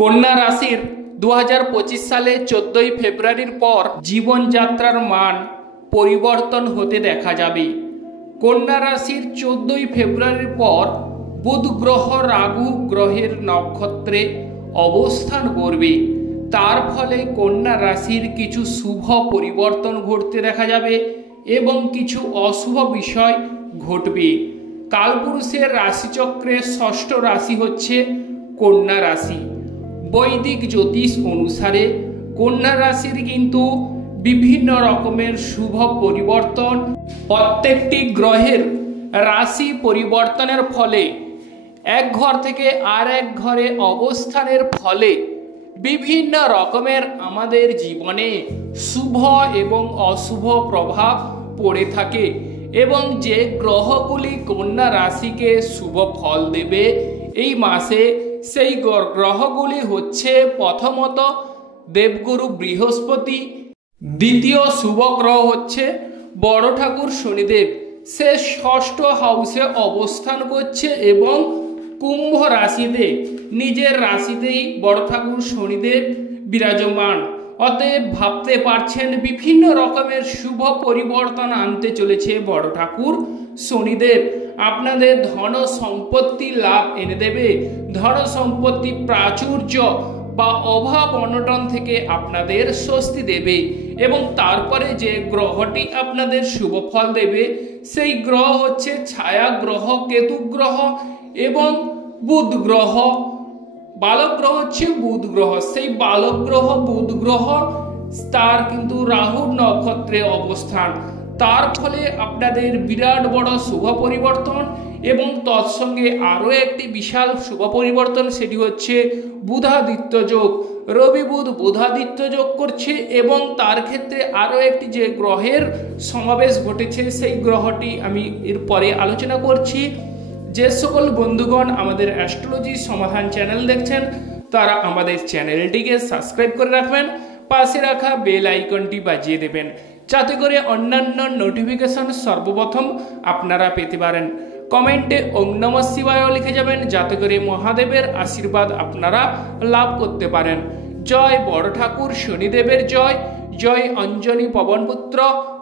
কন্যা রাশির 2025 সালে 14ই ফেব্রুয়ারির পর জীবনযাত্রার মান পরিবর্তন হতে দেখা যাবে। কন্যা রাশির 14ই ফেব্রুয়ারির পর বুধ গ্রহ রাহু গ্রহের নক্ষত্রে অবস্থান করবে। তার ফলে কন্যা রাশির কিছু শুভ পরিবর্তন ঘটতে দেখা যাবে এবং কিছু অশুভ বিষয় ঘটবে। কালপুরুষের রাশিচক্রে ষষ্ঠ রাশি হচ্ছে কন্যা রাশি। বৈদিক জ্যোতিষ অনুসারে কন্যা রাশির কিন্তু বিভিন্ন রকমের শুভ পরিবর্তন, প্রত্যেকটি গ্রহের রাশি পরিবর্তনের ফলে এক ঘর থেকে আর এক ঘরে অবস্থানের ফলে বিভিন্ন রকমের আমাদের জীবনে শুভ এবং অশুভ প্রভাব পড়ে থাকে এবং যে গ্রহগুলি কন্যা রাশিকে শুভ ফল দেবে এই মাসে সেই গ্রহগুলি হচ্ছে প্রথমত দেবগুরু বৃহস্পতি, দ্বিতীয় শুভ গ্রহ হচ্ছে বড় ঠাকুর শনিদেব। সে ষষ্ঠ হাউসে অবস্থান করছে এবং কুম্ভ রাশিতে নিজের রাশিতেই বড় ঠাকুর শনিদেব বিরাজমান। অতএব ভাবতে পারছেন বিভিন্ন রকমের শুভ পরিবর্তন আনতে চলেছে বড় ঠাকুর শনিদেব। আপনাদের ধন সম্পত্তি লাভ এনে দেবে, ধন সম্পত্তি প্রাচুর্য বা অভাব অনটন থেকে আপনাদের স্বস্তি দেবে এবং তারপরে যে গ্রহটি আপনাদের শুভ ফল দেবে সেই গ্রহ হচ্ছে ছায়া গ্রহ কেতু গ্রহ এবং বুধ গ্রহ। বালক গ্রহ হচ্ছে বুধ গ্রহ। সেই বালক গ্রহ বুধ গ্রহ তার কিন্তু রাহুর নক্ষত্রে অবস্থান। তার ফলে আপনাদের বিরাট বড় শুভ পরিবর্তন এবং তৎসঙ্গে আরও একটি বিশাল শুভ পরিবর্তন, সেটি হচ্ছে বুধাদিত্য যোগ। রবি বুধ বুধাদিত্য যোগ করছে এবং তার ক্ষেত্রে আরও একটি যে গ্রহের সমাবেশ ঘটেছে সেই গ্রহটি আমি এরপরে আলোচনা করছি। যে সকল বন্ধুগণ আমাদের অ্যাস্ট্রোলজি সমাধান চ্যানেল দেখছেন তারা আমাদের চ্যানেলটিকে সাবস্ক্রাইব করে রাখবেন, পাশে রাখা বেল আইকনটি বাজিয়ে দেবেন যাতে করে অন্যান্য নোটিফিকেশন সর্বপ্রথম আপনারা পেতে পারেন। কমেন্টে ওম নমঃ শিবায় লিখে যাবেন যাতে করে মহাদেবের আশীর্বাদ আপনারা লাভ করতে পারেন। জয় বড় ঠাকুর শনিদেবের জয়, জয় অঞ্জনী পবনপুত্র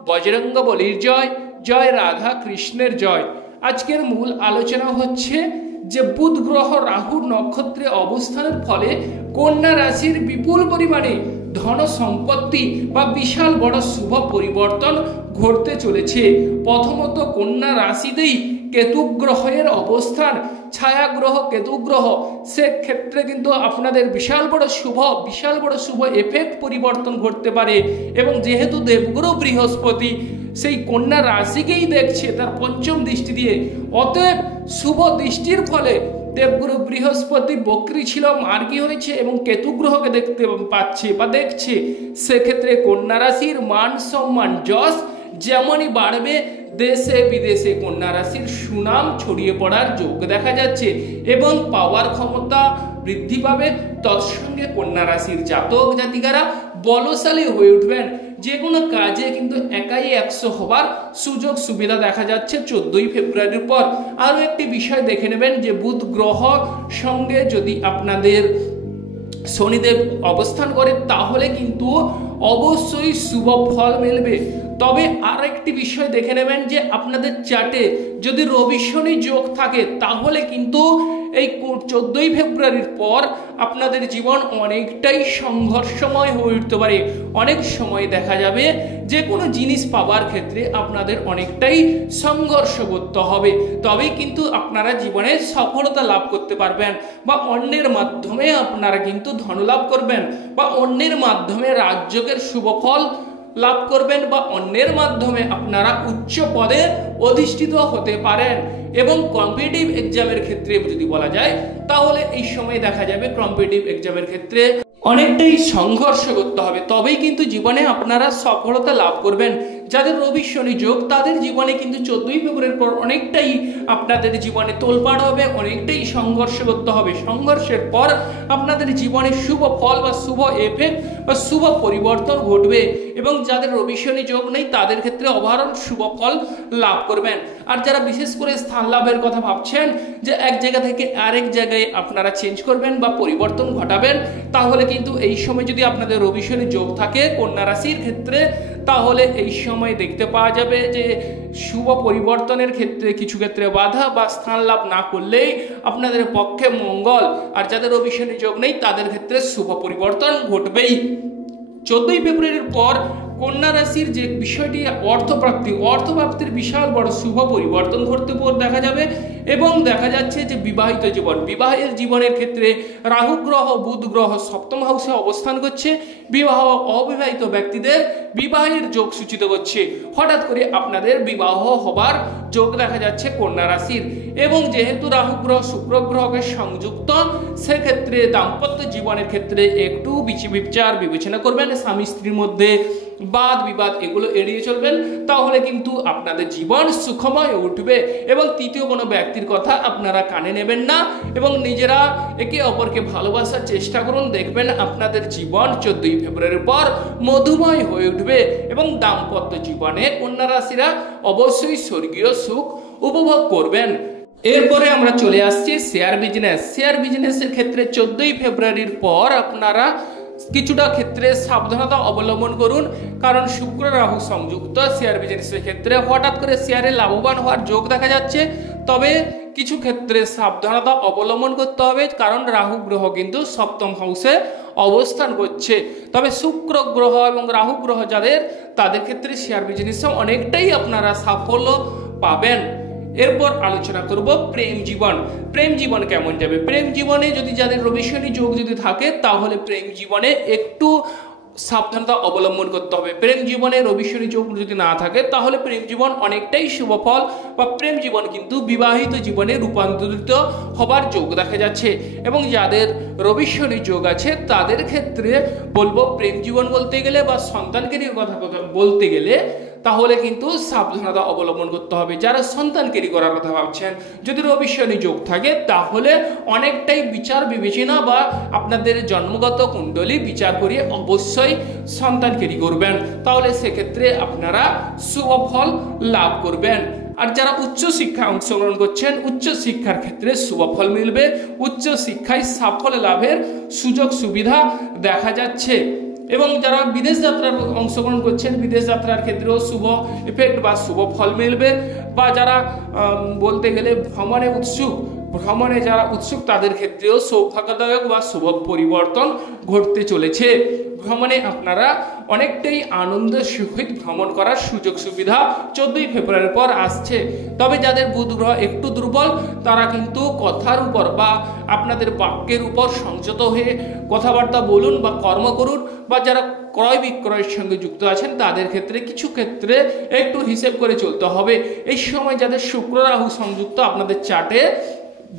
বজরঙ্গ বলির জয়, জয় রাধা কৃষ্ণের জয়। আজকের মূল আলোচনা হচ্ছে যে বুধ গ্রহ রাহুর নক্ষত্রে অবস্থানের ফলে কন্যা রাশির বিপুল পরিমাণে ধন সম্পত্তি বা বিশাল বড় শুভ পরিবর্তন ঘটতে চলেছে। প্রথমত কন্যা রাশিতেই কেতু গ্রহের অবস্থান, ছায়া গ্রহ কেতু গ্রহ, সেক্ষেত্রে কিন্তু আপনাদের বিশাল বড় শুভ এফেক্ট পরিবর্তন ঘটতে পারে এবং যেহেতু দেবগুরু বৃহস্পতি সেই কন্যা রাশিকেই দেখছে তার পঞ্চম দৃষ্টি দিয়ে, অতএব শুভ দৃষ্টির ফলে দেবগুরু বৃহস্পতি বক্রী ছিল, মার্গী হয়েছে এবং কেতু গ্রহকে দেখতে পাচ্ছে বা দেখছে। সেক্ষেত্রে কন্যা রাশির মান সম্মান যশ যেমনই বাড়বে, দেশে বিদেশে কন্যা রাশির সুনাম ছড়িয়ে পড়ার যোগ দেখা যাচ্ছে এবং পাওয়ার ক্ষমতা বৃদ্ধি পাবে। তৎসঙ্গে কন্যা রাশির জাতক জাতিকারা বলশালী হয়ে উঠবেন। যে কোনো কাজে কিন্তু একাই 100 হবার সুযোগ সুবিধা দেখা যাচ্ছে 14ই ফেব্রুয়ারির পর। আরও একটি বিষয় দেখে নেবেন যে বুধ গ্রহ সঙ্গে যদি আপনাদের শনিদেব অবস্থান করে তাহলে কিন্তু অবশ্যই শুভ ফল মিলবে। তবে আর একটি বিষয় দেখে নেবেন যে আপনাদের চার্টে যদি রবি শনি যোগ থাকে তাহলে কিন্তু এই 14ই ফেব্রুয়ারির পর আপনাদের জীবন অনেকটাই সংঘর্ষময় হয়ে উঠতে পারে। অনেক সময় দেখা যাবে যে কোনো জিনিস পাওয়ার ক্ষেত্রে আপনাদের অনেকটাই সংঘর্ষ করতে হবে, তবেই কিন্তু আপনারা জীবনে সফলতা লাভ করতে পারবেন বা অন্যের মাধ্যমে আপনারা কিন্তু ধনলাভ করবেন বা অন্যের মাধ্যমে রাজযোগের শুভ ফল লাভ করবেন বা অন্যের মাধ্যমে আপনারা উচ্চ পদে অধিষ্ঠিত হতে পারেন। এবং কম্পিটিটিভ এক্সামের ক্ষেত্রে যদি বলা যায় তাহলে এই সময় দেখা যাবে কম্পিটিটিভ এক্সামের ক্ষেত্রে অনেকটাই সংঘর্ষ করতে হবে, তবেই কিন্তু জীবনে আপনারা সফলতা লাভ করবেন। যাদের রবি শনি যোগ তাদের জীবনে কিন্তু 14ই ফেব্রুয়ারির পর অনেকটাই আপনাদের জীবনে তোলপাড় হবে, অনেকটাই সংঘর্ষ করতে হবে। সংঘর্ষের পর আপনাদের জীবনে শুভ ফল বা শুভ এফেক্ট বা শুভ পরিবর্তন ঘটবে এবং যাদের রবি শনি যোগ নেই তাদের ক্ষেত্রে অভারণ শুভ ফল লাভ করবেন। আর যারা বিশেষ করে স্থান লাভের কথা ভাবছেন যে এক জায়গা থেকে আরেক জায়গায় আপনারা চেঞ্জ করবেন বা পরিবর্তন ঘটাবেন, তাহলে কিন্তু এই সময় যদি আপনাদের রবি শনি যোগ থাকে কন্যা রাশির ক্ষেত্রে, তাহলে এই সময় দেখতে পাওয়া যাবে যে শুভ পরিবর্তনের ক্ষেত্রে কিছু ক্ষেত্রে বাধা বা স্থান লাভ না করলেই আপনাদের পক্ষে মঙ্গল, আর যাদের রবি শনি যোগ নেই তাদের ক্ষেত্রে শুভ পরিবর্তন ঘটবেই। 14ই ফেব্রুয়ারির পর কন্যা রাশির যে বিষয়টি অর্থপ্রাপ্তির বিশাল বড় শুভ পরিবর্তন ঘটতে দেখা যাবে। এবং দেখা যাচ্ছে যে বিবাহিত বিবাহের জীবনের ক্ষেত্রে রাহু গ্রহ বুধ গ্রহ সপ্তম হাউসে অবস্থান করছে, অবিবাহিত ব্যক্তিদের বিবাহের যোগ সূচিত করছে। হঠাৎ করে আপনাদের বিবাহ হবার যোগ দেখা যাচ্ছে কন্যা রাশির। এবং যেহেতু রাহু গ্রহ শুক্র গ্রহকে সংযুক্ত, সেক্ষেত্রে দাম্পত্য জীবনের ক্ষেত্রে একটু বিচার বিবেচনা করবেন, স্বামী স্ত্রীর মধ্যে বাদ বিবাদ এগুলো এড়িয়ে চলবেন, তাহলে কিন্তু আপনাদের জীবন সুখময় উঠবে। এবং তৃতীয় কোনো ব্যক্তির কথা আপনারা কানে নেবেন না এবং নিজেরা একে অপরকে ভালোবাসার চেষ্টা করুন, দেখবেন আপনাদের জীবন 14ই ফেব্রুয়ারির পর মধুময় হয়ে উঠবে। এবং দাম্পত্য জীবনে কন্যা রাশিরা অবশ্যই স্বর্গীয় সুখ উপভোগ করবেন। এরপরে আমরা চলে আসছি শেয়ার বিজনেসের ক্ষেত্রে 14ই ফেব্রুয়ারির পর আপনারা কিছুটা ক্ষেত্রে সাবধানতা অবলম্বন করুন, কারণ শুক্র রাহু সংযুক্ত শেয়ার বিজনেসের ক্ষেত্রে হঠাৎ করে শেয়ারে লাভবান হওয়ার যোগ দেখা যাচ্ছে। তবে কিছু ক্ষেত্রে সাবধানতা অবলম্বন করতে হবে, কারণ রাহু গ্রহ কিন্তু সপ্তম হাউসে অবস্থান করছে। তবে শুক্র গ্রহ এবং রাহু গ্রহ তাদের ক্ষেত্রে শেয়ার বিজনেসে অনেকটাই আপনারা সাফল্য পাবেন। এরপর আলোচনা করব প্রেম জীবন কেমন যাবে। প্রেম জীবনে যদি যাদের রবি শনি যোগ যদি থাকে, তাহলে প্রেম জীবনে একটু সাবধানতা অবলম্বন করতে হবে। প্রেম জীবনে রবি শনি যোগ যদি না থাকে, তাহলে প্রেম জীবন অনেকটাই শুভ ফল বা প্রেম জীবন কিন্তু বিবাহিত জীবনে রূপান্তরিত হবার যোগ দেখা যাচ্ছে। এবং যাদের রবি শনি যোগ আছে তাদের ক্ষেত্রে বলবো প্রেম জীবন বলতে গেলে বা সন্তানকেরির কথা বলতে গেলে তাহলে কিন্তু সাবধানতা অবলম্বন করতে হবে। যারা সন্তানকেরি করার কথা ভাবছেন, যদি রবি শনি যোগ থাকে, তাহলে অনেকটাই বিচার বিবেচনা বা আপনাদের জন্মগত কুণ্ডলী বিচার করিয়ে অবশ্যই সন্তানকেরি করবেন, তাহলে সেক্ষেত্রে আপনারা শুভ ফল লাভ করবেন। আর যারা উচ্চ শিক্ষায় অংশগ্রহণ করছেন, উচ্চ শিক্ষার ক্ষেত্রে শুভ ফল মিলবে, উচ্চ শিক্ষায় সাফল্য লাভের সুযোগ সুবিধা দেখা যাচ্ছে। এবং যারা বিদেশ যাত্রার অংশগ্রহণ করছেন, বিদেশ যাত্রার ক্ষেত্রেও শুভ এফেক্ট বা শুভ ফল মিলবে। বা যারা বলতে গেলে ভ্রমণে যারা উৎসুক তাদের ক্ষেত্রেও সৌভাগ্যদায়ক বা শুভ পরিবর্তন ঘটতে চলেছে। ভ্রমণে আপনারা অনেকটাই আনন্দের সহিত ভ্রমণ করার সুযোগ সুবিধা 14ই ফেব্রুয়ারির পর আসছে। তবে যাদের বুধ গ্রহ একটু দুর্বল, তারা কিন্তু কথার উপর বা আপনাদের বাক্যের উপর সংযত হয়ে কথাবার্তা বলুন বা কর্ম করুন। বা যারা ক্রয় বিক্রয়ের সঙ্গে যুক্ত আছেন, তাদের ক্ষেত্রে কিছু ক্ষেত্রে একটু হিসেব করে চলতে হবে। এই সময় যাদের শুক্র রাহু সংযুক্ত আপনাদের চার্টে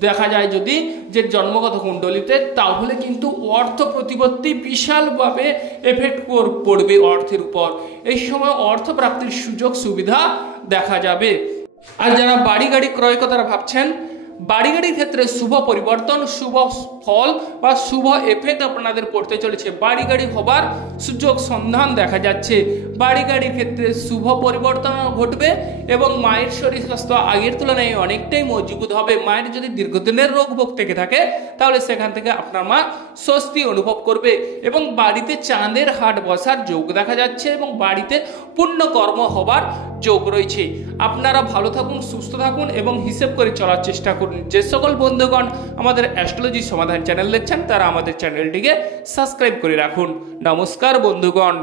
দেখা যায় যদি যে জন্মগত কুণ্ডলিতে, তাহলে কিন্তু অর্থ প্রতিপত্তি বিশালভাবে এফেক্ট পড়বে অর্থের উপর। এই সময় অর্থ প্রাপ্তির সুযোগ সুবিধা দেখা যাবে। আর যারা বাড়ি গাড়ি ক্রয় কথা ভাবছেন, বাড়ি গাড়ির ক্ষেত্রে শুভ পরিবর্তন, শুভ ফল বা শুভ এফেক্ট আপনাদের পড়তে চলেছে। বাড়ি গাড়ি হবার সুযোগ সন্ধান দেখা যাচ্ছে। বাড়ি গাড়ির ক্ষেত্রে শুভ পরিবর্তন ঘটবে এবং মায়ের শরীর স্বাস্থ্য আগের তুলনায় অনেকটাই মজবুত হবে। মায়ের যদি দীর্ঘদিনের রোগ ভোগ থেকে থাকে, তাহলে সেখান থেকে আপনার মা স্বস্তি অনুভব করবে। এবং বাড়িতে চাঁদের হাট বসার যোগ দেখা যাচ্ছে এবং বাড়িতে পুণ্যকর্ম হবার যোগ রয়েছে। আপনারা ভালো থাকুন, সুস্থ থাকুন এবং হিসেব করে চলার চেষ্টা করুন। যে সকল বন্ধুগণ আমাদের অ্যাস্ট্রোলজি সমাধান চ্যানেল দেখছেন, তারা আমাদের চ্যানেলটিকে সাবস্ক্রাইব করে রাখুন। নমস্কার বন্ধুগণ।